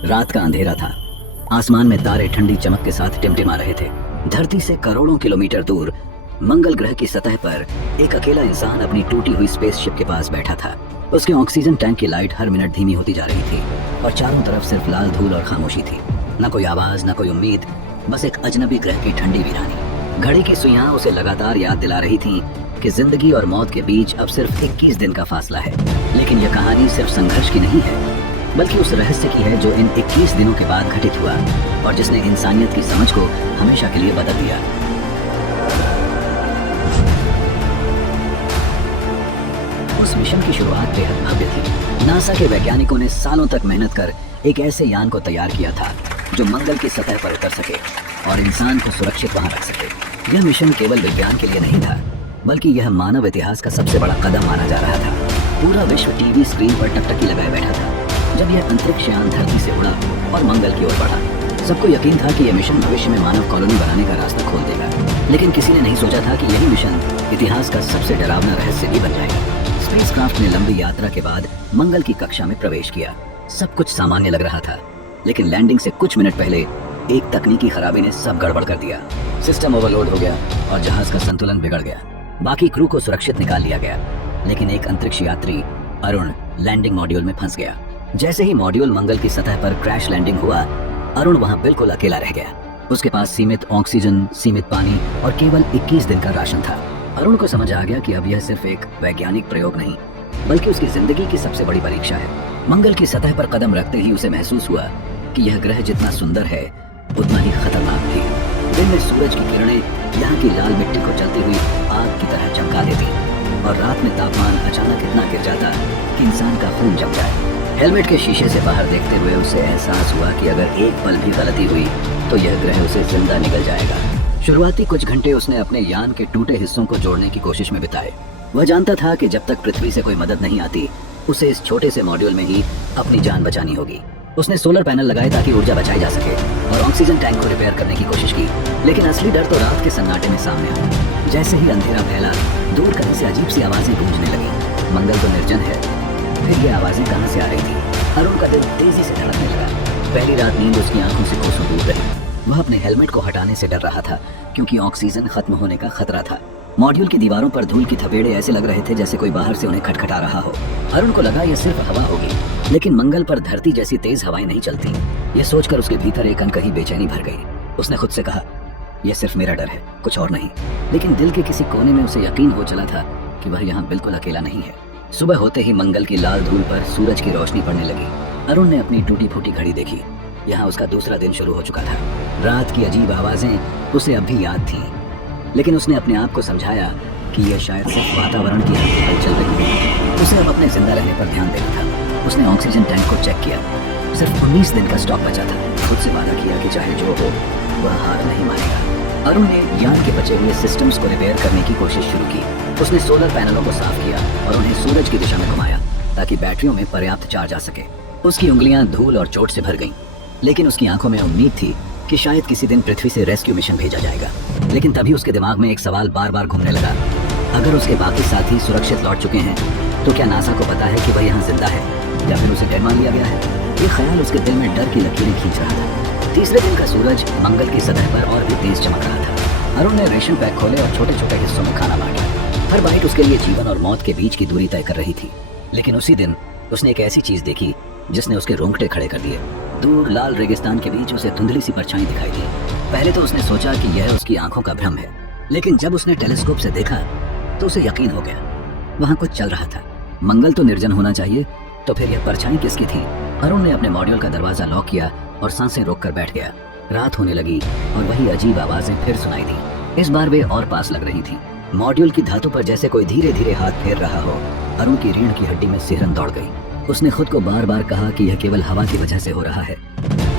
रात का अंधेरा था। आसमान में तारे ठंडी चमक के साथ टिमटिमा रहे थे। धरती से करोड़ों किलोमीटर दूर मंगल ग्रह की सतह पर एक अकेला इंसान अपनी टूटी हुई स्पेसशिप के पास बैठा था। उसके ऑक्सीजन टैंक की लाइट हर मिनट धीमी होती जा रही थी और चारों तरफ सिर्फ लाल धूल और खामोशी थी। न कोई आवाज, न कोई उम्मीद, बस एक अजनबी ग्रह की ठंडी वीरानी। घड़ी की सुइयां उसे लगातार याद दिला रही थीं कि जिंदगी और मौत के बीच अब सिर्फ 21 दिन का फासला है। लेकिन यह कहानी सिर्फ संघर्ष की नहीं है, बल्कि उस रहस्य की है जो इन 21 दिनों के बाद घटित हुआ और जिसने इंसानियत की समझ को हमेशा के लिए बदल दिया। उस मिशन की शुरुआत बेहद भव्य थी। नासा के वैज्ञानिकों ने सालों तक मेहनत कर एक ऐसे यान को तैयार किया था जो मंगल की सतह पर उतर सके और इंसान को सुरक्षित वहां रख सके। यह मिशन केवल विज्ञान के लिए नहीं था, बल्कि यह मानव इतिहास का सबसे बड़ा कदम माना जा रहा था। पूरा विश्व टीवी स्क्रीन पर टकटकी लगाए बैठा था जब यह अंतरिक्ष यान धरती से उड़ा और मंगल की ओर बढ़ा। सबको यकीन था कि यह मिशन भविष्य में मानव कॉलोनी बनाने का रास्ता खोल देगा, लेकिन किसी ने नहीं सोचा था कि यही मिशन इतिहास का सबसे डरावना रहस्य भी बन जाएगा। स्पेसक्राफ्ट ने लंबी यात्रा के बाद मंगल की कक्षा में प्रवेश किया। सब कुछ सामान्य लग रहा था, लेकिन लैंडिंग से कुछ मिनट पहले एक तकनीकी खराबी ने सब गड़बड़ कर दिया। सिस्टम ओवरलोड हो गया और जहाज का संतुलन बिगड़ गया। बाकी क्रू को सुरक्षित निकाल लिया गया, लेकिन एक अंतरिक्ष यात्री अरुण लैंडिंग मॉड्यूल में फंस गया। जैसे ही मॉड्यूल मंगल की सतह पर क्रैश लैंडिंग हुआ, अरुण वहां बिल्कुल अकेला रह गया। उसके पास सीमित ऑक्सीजन, सीमित पानी और केवल 21 दिन का राशन था। अरुण को समझ आ गया कि अब यह सिर्फ एक वैज्ञानिक प्रयोग नहीं, बल्कि उसकी जिंदगी की सबसे बड़ी परीक्षा है। मंगल की सतह पर कदम रखते ही उसे महसूस हुआ कि यह ग्रह जितना सुंदर है उतना ही खतरनाक भी। दिन में सूरज की किरणें यहाँ की लाल मिट्टी को जलती हुई आग की तरह चमका देती और रात में तापमान अचानक इतना गिर जाता कि इंसान का खून जम जाए। हेलमेट के शीशे से बाहर देखते हुए उसे एहसास हुआ कि अगर एक पल भी गलती हुई तो यह ग्रह उसे जिंदा निगल जाएगा। शुरुआती कुछ घंटे उसने अपने यान के टूटे हिस्सों को जोड़ने की कोशिश में बिताए। वह जानता था कि जब तक पृथ्वी से कोई मदद नहीं आती, उसे इस छोटे से मॉड्यूल में ही अपनी जान बचानी होगी। उसने सोलर पैनल लगाए ताकि ऊर्जा बचाई जा सके और ऑक्सीजन टैंक को रिपेयर करने की कोशिश की, लेकिन असली डर तो रात के सन्नाटे में सामने आया। जैसे ही अंधेरा फैला, दूर कहीं से अजीब सी आवाजें गूंजने लगी। मंगल तो निर्जन है, फिर ये आवाजें कहां से आ रही थी? अरुण का दिल तेजी से धड़कने लगा। पहली रात नींद उसकी आंखों से कोसों दूर रही। वह अपने हेलमेट को हटाने से डर रहा था क्योंकि ऑक्सीजन खत्म होने का खतरा था। मॉड्यूल की दीवारों पर धूल की थपेड़े ऐसे लग रहे थे जैसे कोई बाहर से उन्हें खटखटा रहा हो। अरुण को लगा यह सिर्फ हवा होगी, लेकिन मंगल पर धरती जैसी तेज हवाएं नहीं चलती। यह सोचकर उसके भीतर एक अनकही बेचैनी भर गई। उसने खुद से कहा, यह सिर्फ मेरा डर है, कुछ और नहीं। लेकिन दिल के किसी कोने में उसे यकीन हो चला था कि वह यहाँ बिल्कुल अकेला नहीं है। सुबह होते ही मंगल की लाल धूल पर सूरज की रोशनी पड़ने लगी। अरुण ने अपनी टूटी फूटी घड़ी देखी। यहाँ उसका दूसरा दिन शुरू हो चुका था। रात की अजीब आवाजें उसे अब भी याद थीं, लेकिन उसने अपने आप को समझाया कि यह शायद सिर्फ वातावरण की हलचल रही है। उसे अब अपने जिंदा रहने पर ध्यान देना था। उसने ऑक्सीजन टैंक को चेक किया। सिर्फ 19 दिन का स्टॉक बचा था। खुद से वादा किया कि चाहे जो हो वह हार नहीं मानेगा। अरुण ने यान के बचे हुए सिस्टम्स को रिपेयर करने की कोशिश शुरू की। उसने सोलर पैनलों को साफ किया और उन्हें सूरज की दिशा में घुमाया ताकि बैटरियों में पर्याप्त चार्ज आ सके। उसकी उंगलियां धूल और चोट से भर गईं, लेकिन उसकी आंखों में उम्मीद थी कि शायद किसी दिन पृथ्वी से रेस्क्यू मिशन भेजा जाएगा। लेकिन तभी उसके दिमाग में एक सवाल बार बार घूमने लगा। अगर उसके बाकी साथी सुरक्षित लौट चुके हैं, तो क्या नासा को पता है कि वह यहाँ जिंदा है या फिर उसे डर मान लिया गया है? ये ख्याल उसके दिल में डर की लकीरें खींच रहा था। तीसरे दिन का सूरज मंगल की सतह पर और भी तेज चमक रहा था। अरुण ने रेशन पैक खोले और छोटे छोटे हिस्सों में खाना बांटा। हर बाइट उसके लिए जीवन और मौत के बीच की दूरी तय कर रही थी। लेकिन उसी दिन उसने एक ऐसी चीज देखी जिसने उसके रोंगटे खड़े कर दिए। दूर लाल रेगिस्तान के बीच उसे धुंधली सी परछाई दिखाई दी। पहले तो उसने सोचा कि यह उसकी आंखों का भ्रम है, लेकिन जब उसने टेलीस्कोप से देखा तो उसे यकीन हो गया, वहां कुछ चल रहा था। मंगल तो निर्जन होना चाहिए, तो फिर यह परछाई किसकी थी? अरुण ने अपने मॉड्यूल का दरवाजा लॉक किया और सांसें रोककर बैठ गया। रात होने लगी और वही अजीब आवाजें फिर सुनाई दी। इस बार वे और पास लग रही थी। मॉड्यूल की धातु पर जैसे कोई धीरे धीरे हाथ फेर रहा हो। अरुण की रीढ़ की हड्डी में सिहरन दौड़ गई। उसने खुद को बार बार कहा कि यह केवल हवा की वजह से हो रहा है,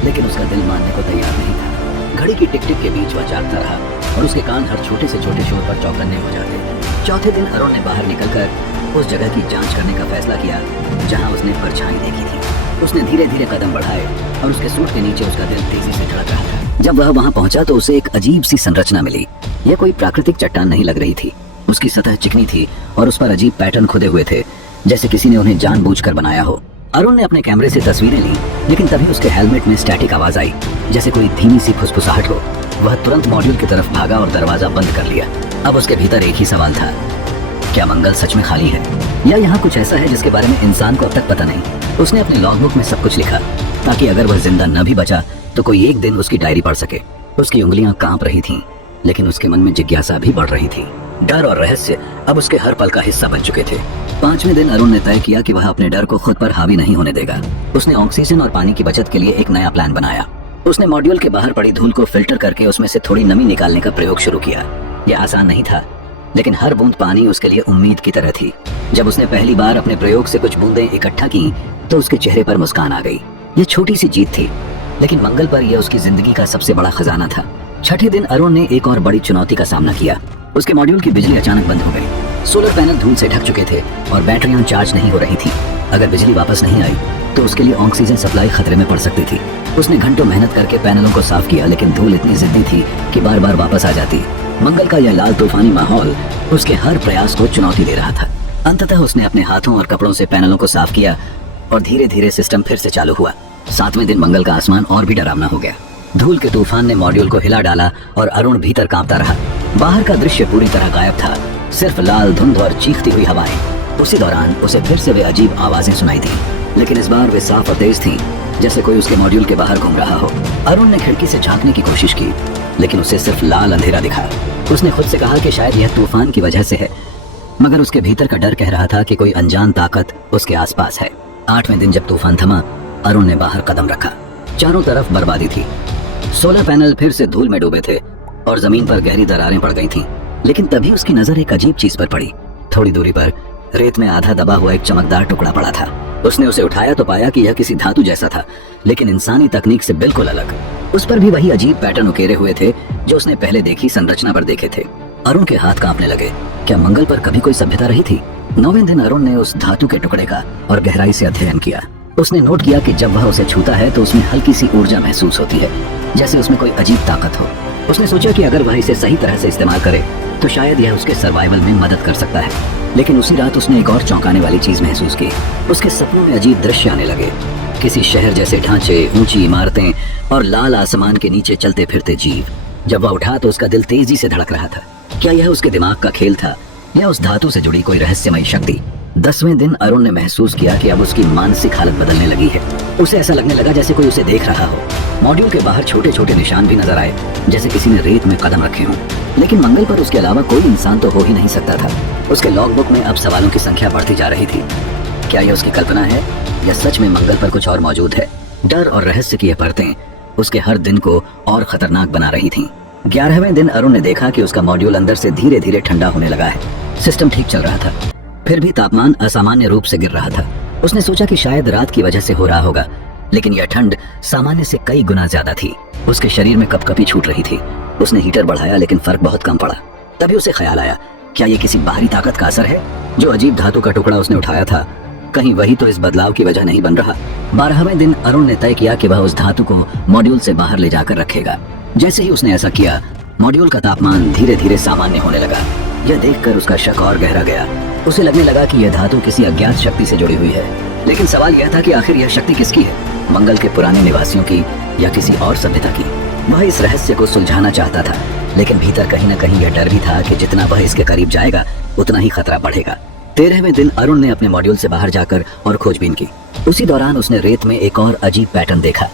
लेकिन उसका दिल मानने को तैयार नहीं था। घड़ी की टिक टिक के बीच वह जागता रहा और उसके कान हर छोटे से छोटे शोर पर चौकन्ने हो जाते। चौथे दिन अरुण ने बाहर निकलकर उस जगह की जांच करने का फैसला किया जहां उसने परछाई देखी थी। उसने धीरे धीरे कदम बढ़ाए और उसके सूट के नीचे उसका दिल तेजी से धड़क रहा था। जब वह वहां पहुंचा तो उसे एक अजीब सी संरचना मिली। यह कोई प्राकृतिक चट्टान नहीं लग रही थी। उसकी सतह चिकनी थी और उस पर अजीब पैटर्न खुदे हुए थे, जैसे किसी ने उन्हें जानबूझकर बनाया हो। अरुण ने अपने कैमरे से तस्वीरें ली, लेकिन तभी उसके हेलमेट में स्टैटिक आवाज आई, जैसे कोई धीमी सी फुसफुसाहट हो। वह तुरंत मॉड्यूल की तरफ भागा और दरवाजा बंद कर लिया। अब उसके भीतर एक ही सवाल था, क्या मंगल सच में खाली है, या यहाँ कुछ ऐसा है जिसके बारे में इंसान को अब तक पता नहीं। उसने अपने लॉगबुक में सब कुछ लिखा, ताकि अगर वह जिंदा न भी बचा तो कोई एक दिन उसकी डायरी पढ़ सके। उसकी उंगलियां कांप रही थीं, लेकिन उसके मन में जिज्ञासा भी बढ़ रही थी। डर और रहस्य अब उसके हर पल का हिस्सा बन चुके थे। 5वें दिन अरुण ने तय किया कि वह अपने डर को खुद पर हावी नहीं होने देगा। उसने ऑक्सीजन और पानी की बचत के लिए एक नया प्लान बनाया। उसने मॉड्यूल के बाहर पड़ी धूल को फिल्टर करके उसमें से थोड़ी नमी निकालने का प्रयोग शुरू किया। यह आसान नहीं था, लेकिन हर बूंद पानी उसके लिए उम्मीद की तरह थी। जब उसने पहली बार अपने प्रयोग से कुछ बूंदें इकट्ठा की तो उसके चेहरे पर मुस्कान आ गई। यह छोटी सी जीत थी, लेकिन मंगल पर यह उसकी जिंदगी का सबसे बड़ा खजाना था। 6ठे दिन अरुण ने एक और बड़ी चुनौती का सामना किया। उसके मॉड्यूल की बिजली अचानक बंद हो गई। सोलर पैनल धूल से ढक चुके थे और बैटरियां चार्ज नहीं हो रही थी। अगर बिजली वापस नहीं आई तो उसके लिए ऑक्सीजन सप्लाई खतरे में पड़ सकती थी। उसने घंटों मेहनत करके पैनलों को साफ किया, लेकिन धूल इतनी जिद्दी थी कि बार बार वापस आ जाती। मंगल का यह लाल तूफानी माहौल उसके हर प्रयास को चुनौती दे रहा था। अंततः उसने अपने हाथों और कपड़ों से पैनलों को साफ किया और धीरे धीरे सिस्टम फिर से चालू हुआ। 7वें दिन मंगल का आसमान और भी डरावना हो गया। धूल के तूफान ने मॉड्यूल को हिला डाला और अरुण भीतर कांपता रहा। बाहर का दृश्य पूरी तरह गायब था, सिर्फ लाल धुंध और चीखती हुई हवाएं। उसी दौरान उसे फिर से वे अजीब आवाजें सुनाई थी, लेकिन इस बार वे साफ और तेज थीं, जैसे कोई उसके मॉड्यूल के बाहर घूम रहा हो। अरुण ने खिड़की से झांकने की कोशिश की, लेकिन उसे सिर्फ लाल अंधेरा दिखा। उसने खुद से कहा कि शायद यह तूफान की वजह से है, मगर उसके भीतर का डर कह रहा था कि कोई अनजान ताकत उसके आसपास है। 8वें दिन जब तूफान थमा, अरुण ने बाहर कदम रखा। चारों तरफ बर्बादी थी। सोलर पैनल फिर से धूल में डूबे थे और जमीन पर गहरी दरारें पड़ गई थीं। लेकिन तभी उसकी नजर एक अजीब चीज पर पड़ी। थोड़ी दूरी पर रेत में आधा दबा हुआ एक चमकदार टुकड़ा पड़ा था। उसने उसे उठाया तो पाया कि यह किसी धातु जैसा था, लेकिन इंसानी तकनीक से बिल्कुल अलग। उस पर भी वही अजीब पैटर्न उकेरे हुए थे जो उसने पहले देखी संरचना पर देखे थे। अरुण के हाथ कांपने लगे। क्या मंगल पर कभी कोई सभ्यता रही थी? 9वें दिन अरुण ने उस धातु के टुकड़े का और गहराई से अध्ययन किया। उसने नोट किया कि जब वह उसे छूता है तो उसमें हल्की सी ऊर्जा महसूस होती है, जैसे उसमें कोई अजीब ताकत हो। उसने सोचा कि अगर वह इसे सही तरह से इस्तेमाल करे तो शायद यह उसके सर्वाइवल में मदद कर सकता है। लेकिन उसी रात उसने एक और चौंकाने वाली चीज महसूस की। उसके सपनों में अजीब दृश्य आने लगे। किसी शहर जैसे ढांचे, ऊंची इमारतें और लाल आसमान के नीचे चलते फिरते जीव। जब वह उठा तो उसका दिल तेजी से धड़क रहा था। क्या यह उसके दिमाग का खेल था या उस धातु से जुड़ी कोई रहस्यमयी शक्ति? 10वें दिन अरुण ने महसूस किया कि अब उसकी मानसिक हालत बदलने लगी है। उसे ऐसा लगने लगा जैसे कोई उसे देख रहा हो। मॉड्यूल के बाहर छोटे छोटे निशान भी नजर आए, जैसे किसी ने रेत में कदम रखे हों। लेकिन मंगल पर उसके अलावा कोई इंसान तो हो ही नहीं सकता था। उसके लॉगबुक में अब सवालों की संख्या बढ़ती जा रही थी। क्या यह उसकी कल्पना है या सच में मंगल पर कुछ और मौजूद है? डर और रहस्य की यह परतें उसके हर दिन को और खतरनाक बना रही थीं। 11वें दिन अरुण ने देखा कि उसका मॉड्यूल अंदर से धीरे धीरे ठंडा होने लगा है। सिस्टम ठीक चल रहा था, फिर भी तापमान असामान्य रूप से गिर रहा था। उसने सोचा कि शायद रात की वजह से हो रहा होगा, लेकिन यह ठंड सामान्य से कई गुना ज्यादा थी। उसके शरीर में कपकपी छूट रही थी। उसने हीटर बढ़ाया, लेकिन फर्क बहुत कम पड़ा। तभी उसे ख्याल आया, क्या ये किसी बाहरी ताकत का असर है? जो अजीब धातु का टुकड़ा उसने उठाया था, कहीं वही तो इस बदलाव की वजह नहीं बन रहा? 12वें दिन अरुण ने तय किया कि वह उस धातु को मॉड्यूल से बाहर ले जाकर रखेगा। जैसे ही उसने ऐसा किया, मॉड्यूल का तापमान धीरे धीरे सामान्य होने लगा। यह देखकर उसका शक और गहरा गया। उसे लगने लगा कि यह धातु किसी अज्ञात शक्ति से जुड़ी हुई है। लेकिन सवाल यह था कि आखिर यह शक्ति किसकी है? मंगल के पुराने निवासियों की या किसी और सभ्यता की? वह इस रहस्य को सुलझाना चाहता था, लेकिन भीतर कहीं न कहीं यह डर भी था कि जितना वह इसके करीब जाएगा उतना ही खतरा बढ़ेगा। 13वें दिन अरुण ने अपने मॉड्यूल से बाहर जाकर और खोजबीन की। उसी दौरान उसने रेत में एक और अजीब पैटर्न देखा,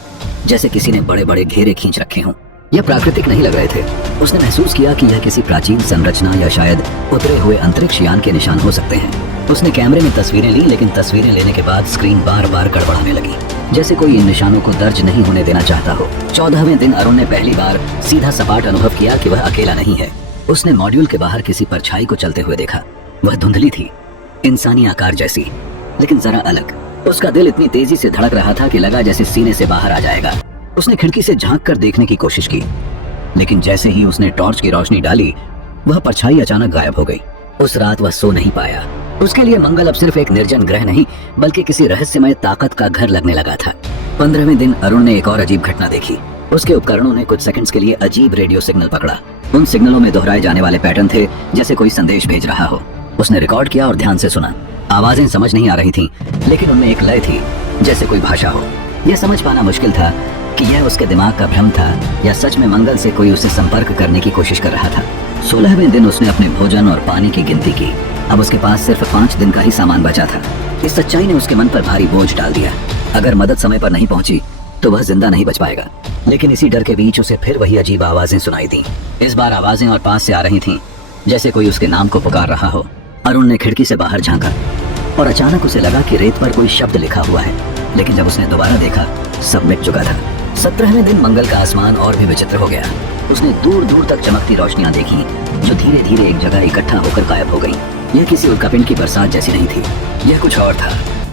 जैसे किसी ने बड़े बड़े घेरे खींच रखे हों। यह प्राकृतिक नहीं लग रहे थे। उसने महसूस किया कि यह किसी प्राचीन संरचना या शायद उतरे हुए अंतरिक्ष यान के निशान हो सकते हैं। उसने कैमरे में तस्वीरें ली, लेकिन तस्वीरें लेने के बाद स्क्रीन बार बार गड़बड़ाने लगी, जैसे कोई इन निशानों को दर्ज नहीं होने देना चाहता हो। 14वें दिन अरुण ने पहली बार सीधा सपाट अनुभव किया कि वह अकेला नहीं है। उसने मॉड्यूल के बाहर किसी परछाई को चलते हुए देखा। वह धुंधली थी, इंसानी आकार जैसी, लेकिन जरा अलग। उसका दिल इतनी तेजी से धड़क रहा था कि लगा जैसे सीने से बाहर आ जाएगा। उसने खिड़की से झांक कर देखने की कोशिश की, लेकिन जैसे ही उसने टॉर्च की रोशनी डाली, वह परछाई अचानक गायब हो गई। उस रात वह सो नहीं पाया। उसके लिए मंगल अब सिर्फ एक निर्जन ग्रह नहीं, बल्कि किसी रहस्यमय ताकत का घर लगने लगा था। 15वें दिन अरुण ने एक और अजीब घटना देखी। उसके उपकरणों ने कुछ सेकंड्स के लिए अजीब रेडियो सिग्नल पकड़ा। उन सिग्नलों में दोहराए जाने वाले पैटर्न थे, जैसे कोई संदेश भेज रहा हो। उसने रिकॉर्ड किया और ध्यान से सुना। आवाजें समझ नहीं आ रही थीं, लेकिन उनमें एक लय थी, जैसे कोई भाषा हो। यह समझ पाना मुश्किल था कि यह उसके दिमाग का भ्रम था या सच में मंगल से कोई उसे संपर्क करने की कोशिश कर रहा था। 16वें दिन उसने अपने भोजन और पानी की गिनती की। अब उसके पास सिर्फ 5 दिन का ही सामान बचा था। इस सच्चाई ने उसके मन पर भारी बोझ डाल दिया। अगर मदद समय पर नहीं पहुंची तो वह जिंदा नहीं बच पाएगा। लेकिन इसी डर के बीच उसे फिर वही अजीब आवाजें सुनाई दी। इस बार आवाजें और पास से आ रही थीं, जैसे कोई उसके नाम को पुकार रहा हो। अरुण ने खिड़की से बाहर झांका और अचानक उसे लगा कि रेत पर कोई शब्द लिखा हुआ है। लेकिन जब उसने दोबारा देखा, सब मिट चुका था। 17वें दिन मंगल का आसमान और भी विचित्र हो गया। उसने दूर दूर तक चमकती रोशनियां देखी जो धीरे धीरे एक जगह इकट्ठा होकर गायब हो गईं। यह किसी उल्कापिंड की बरसात जैसी नहीं थी, यह कुछ और था।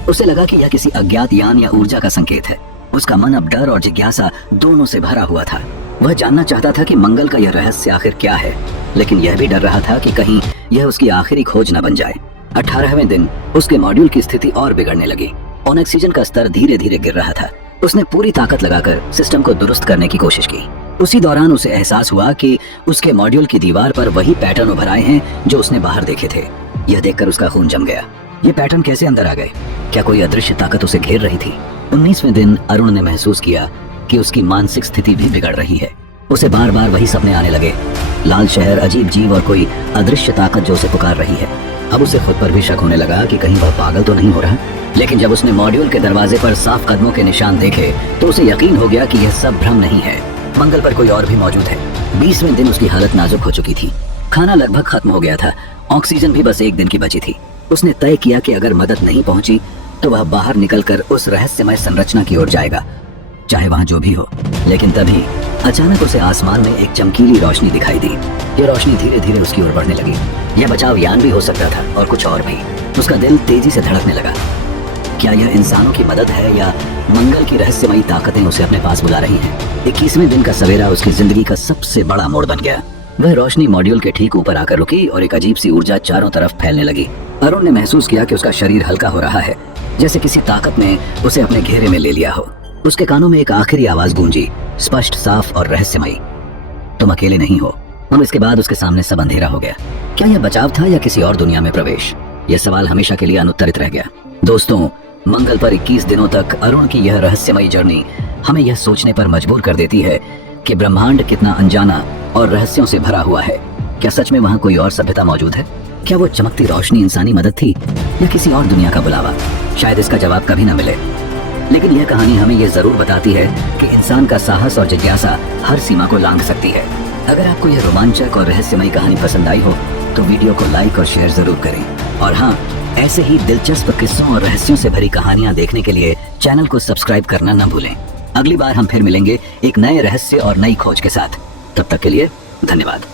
उसे लगा कि यह किसी अज्ञात यान या ऊर्जा का संकेत है। उसका मन अब डर और जिज्ञासा दोनों से भरा हुआ था। वह जानना चाहता था कि मंगल का यह रहस्य आखिर क्या है, लेकिन यह भी डर रहा था कि कहीं यह उसकी आखिरी खोज न बन जाए। 18वें दिन उसके मॉड्यूल की स्थिति और बिगड़ने लगी। ऑक्सीजन का स्तर धीरे धीरे गिर रहा था। उसने पूरी ताकत लगाकर सिस्टम को दुरुस्त करने की कोशिश की। उसी दौरान उसे एहसास हुआ कि उसके मॉड्यूल की दीवार पर वही पैटर्न उभर आए हैं जो उसने बाहर देखे थे। यह देखकर उसका खून जम गया। ये पैटर्न कैसे अंदर आ गए? क्या कोई अदृश्य ताकत उसे घेर रही थी? 19वें दिन अरुण ने महसूस किया कि उसकी मानसिक स्थिति भी बिगड़ रही है। उसे बार बार वही सपने आने लगे। लाल शहर, अजीब जीव और कोई अदृश्य ताकत जो उसे पुकार रही है। अब उसे खुद पर भी शक होने लगा कि कहीं वह पागल तो नहीं हो रहा। लेकिन जब उसने मॉड्यूल के दरवाजे पर साफ कदमों के निशान देखे तो उसे यकीन हो गया कि यह सब भ्रम नहीं है। मंगल पर कोई और भी मौजूद है। 20वें दिन उसकी हालत नाजुक हो चुकी थी। खाना लगभग खत्म हो गया था। ऑक्सीजन भी बस 1 दिन की बची थी। उसने तय किया कि अगर मदद नहीं पहुंची तो वह बाहर निकलकर उस रहस्यमय संरचना की ओर जाएगा, चाहे वहां जो भी हो। लेकिन तभी अचानक उसे आसमान में एक चमकीली रोशनी दिखाई दी। यह रोशनी धीरे धीरे उसकी ओर बढ़ने लगी। यह बचाव यान भी हो सकता था और कुछ और भी। उसका दिल तेजी से धड़कने लगा। क्या यह इंसानों की मदद है या मंगल की रहस्यमयी ताकतें उसे अपने पास बुला रही हैं? 21वें दिन का सवेरा उसकी जिंदगी का सबसे बड़ा मोड़ बन गया। वह रोशनी मॉड्यूल के ठीक ऊपर आकर रुकी और एक अजीब सी ऊर्जा चारों तरफ फैलने लगी। अरुण ने महसूस किया कि उसका शरीर हल्का हो रहा है, जैसे किसी ताकत ने उसे अपने घेरे में ले लिया हो। उसके कानों में एक आखिरी आवाज गूंजी, स्पष्ट, साफ और रहस्यमयी, तुम अकेले नहीं हो। और इसके बाद उसके सामने सब अंधेरा हो गया। क्या यह बचाव था या किसी और दुनिया में प्रवेश? यह सवाल हमेशा के लिए अनुत्तरित रह गया। दोस्तों, मंगल पर 21 दिनों तक अरुण की यह रहस्यमयी जर्नी हमें यह सोचने पर मजबूर कर देती है कि ब्रह्मांड कितना अनजाना और रहस्यों से भरा हुआ है। क्या सच में वहाँ कोई और सभ्यता मौजूद है? क्या वो चमकती रोशनी इंसानी मदद थी या किसी और दुनिया का बुलावा? शायद इसका जवाब कभी न मिले, लेकिन यह कहानी हमें यह जरूर बताती है कि इंसान का साहस और जिज्ञासा हर सीमा को लांघ सकती है। अगर आपको यह रोमांचक और रहस्यमयी कहानी पसंद आई हो तो वीडियो को लाइक और शेयर जरूर करें। और हाँ, ऐसे ही दिलचस्प किस्सों और रहस्यों से भरी कहानियां देखने के लिए चैनल को सब्सक्राइब करना न भूलें। अगली बार हम फिर मिलेंगे एक नए रहस्य और नई खोज के साथ। तब तक के लिए धन्यवाद।